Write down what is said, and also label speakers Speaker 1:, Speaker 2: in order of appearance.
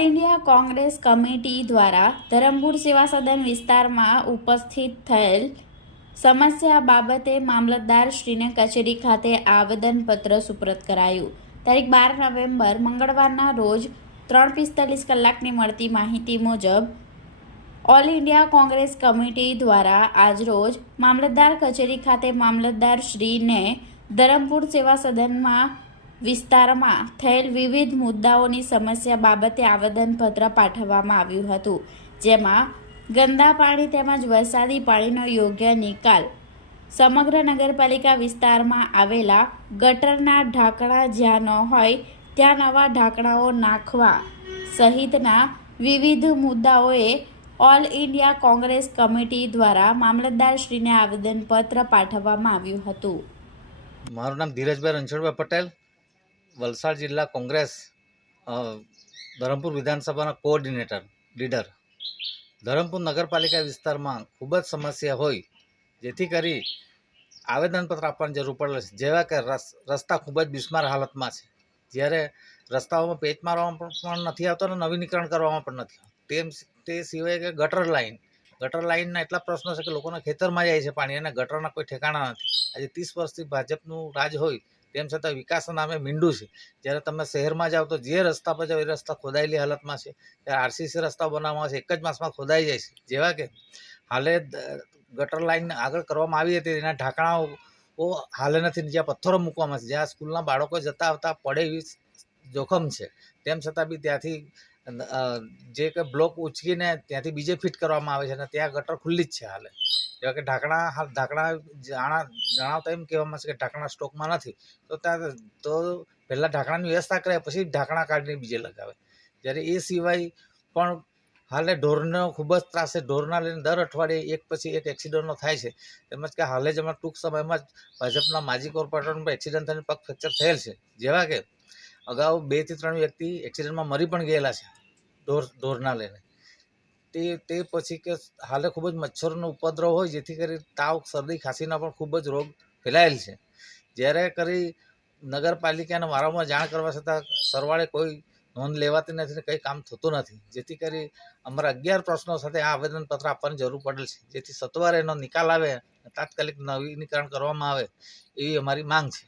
Speaker 1: All India Congress committee દ્વારા ધરમપુર સેવા સદન વિસ્તારમાં ઉપસ્થિત થયેલ સમસ્યા બાબતે મામલતદાર શ્રીને કચેરી ખાતે આવેદનપત્ર સુપ્રત કરાયું. તારીખ બાર નવેમ્બર, મંગળવારના રોજ ત્રણ પિસ્તાલીસ કલાકની મળતી માહિતી મુજબ, ઓલ ઇન્ડિયા કોંગ્રેસ કમિટી દ્વારા આજરોજ મામલતદાર કચેરી ખાતે મામલતદાર શ્રીને ધરમપુર સેવા સદનમાં વિસ્તારમાં થયેલ વિવિધ મુદ્દાઓની સમસ્યા બાબતે આવેદનપત્ર પાઠવવામાં આવ્યું હતું, જેમાં ગંદા પાણી તેમજ વરસાદી પાણીનો યોગ્ય નિકાલ, સમગ્ર નગરપાલિકા વિસ્તારમાં આવેલા ગટરના ઢાંકણા જ્યાં ન હોય ત્યાં નવા ઢાંકણાઓ નાખવા સહિતના વિવિધ મુદ્દાઓએ ઓલ ઇન્ડિયા કોંગ્રેસ કમિટી દ્વારા મામલતદારશ્રીને આવેદનપત્ર પાઠવવામાં આવ્યું હતું.
Speaker 2: મારું નામ ધીરજભાઈ રણછોડભાઈ પટેલ. વલસાડ જિલ્લા કોંગ્રેસ ધરમપુર વિધાનસભાના કોઓર્ડિનેટર, લીડર. ધરમપુર નગરપાલિકા વિસ્તારમાં ખૂબ જ સમસ્યા હોય, જેથી કરી આવેદનપત્ર આપવાની જરૂર પડે છે. જેવા કે રસ- રસ્તા ખૂબ જ બિસ્માર હાલતમાં છે. જ્યારે રસ્તાઓમાં પેચ મારવામાં પણ નથી આવતો અને નવીનીકરણ કરવામાં પણ નથી તેમ તે સિવાય કે ગટર લાઇન ગટર લાઇનના એટલા પ્રશ્નો છે કે લોકોના ખેતરમાં જાય છે પાણી અને ગટરના કોઈ ઠેકાણા નથી. આજે ત્રીસ વર્ષથી ભાજપનું રાજ હોય તેમ છતાં વિકાસના નામે મીંડું છે. જ્યારે તમે શહેરમાં જાઓ તો જે રસ્તા પર જાઓ એ રસ્તા ખોદાયેલી હાલતમાં છે. ત્યારે આરસીસી રસ્તા બનાવવામાં આવે છે, એક જ માસમાં ખોદાઈ જાય છે. જેવા કે હાલે ગટર લાઇન આગળ કરવામાં આવી હતી એના ઢાંકણાઓ હાલે નથી, જ્યાં પથ્થરો મૂકવામાં છે. જ્યાં સ્કૂલના બાળકો જતા આવતા પડે એવી જોખમ છે. તેમ છતાં બી ત્યાંથી જે કે બ્લોક ઉચકીને ત્યાંથી બીજે ફિટ કરવામાં આવે છે અને ત્યાં ગટર ખુલ્લી જ છે હાલે. જેવા કે ઢાંકણા, હાલ ઢાંકણા જાણા, જણાવતા એમ કહેવામાં છે કે ઢાંકણા સ્ટોકમાં નથી. તો ત્યાં, તો પહેલાં ઢાંકણાની વ્યવસ્થા કરે પછી ઢાંકણા કાઢીને બીજે લગાવે. જ્યારે એ સિવાય પણ હાલે ઢોરનો ખૂબ જ ત્રાસ છે. ઢોરના લઈને દર અઠવાડિયે એક પછી એક એક્સિડન્ટનો થાય છે. તેમજ કે હાલે જ હમણાં ટૂંક સમયમાં જ ભાજપના માજી કોર્પોરેટરનું પણ એક્સિડન્ટ થઈને પગ ફ્રેક્ચર થયેલ છે. જેવા કે અગાઉ બેથી ત્રણ વ્યક્તિ એક્સિડન્ટમાં મરી પણ ગયેલા છે. ઢોર ઢોરના લઈને. તે તે પછી કે હાલે ખૂબ જ મચ્છરનો ઉપદ્રવ હોય, જેથી કરી તાવ, શરદી, ખાંસીના પણ ખૂબ જ રોગ ફેલાયેલ છે. જ્યારે કરી નગરપાલિકાને વારંવાર જાણ કરવા છતાં સરવાળે કોઈ નોંધ લેવાતી નથી ને કંઈ કામ થતું નથી. જેથી કરી અમારા અગિયાર પ્રશ્નો સાથે આ આવેદનપત્ર આપવાની જરૂર પડેલ છે. જેથી સત્વરે એનો નિકાલ આવે તાત્કાલિક નવીનીકરણ કરવામાં આવે એવી અમારી માંગ છે.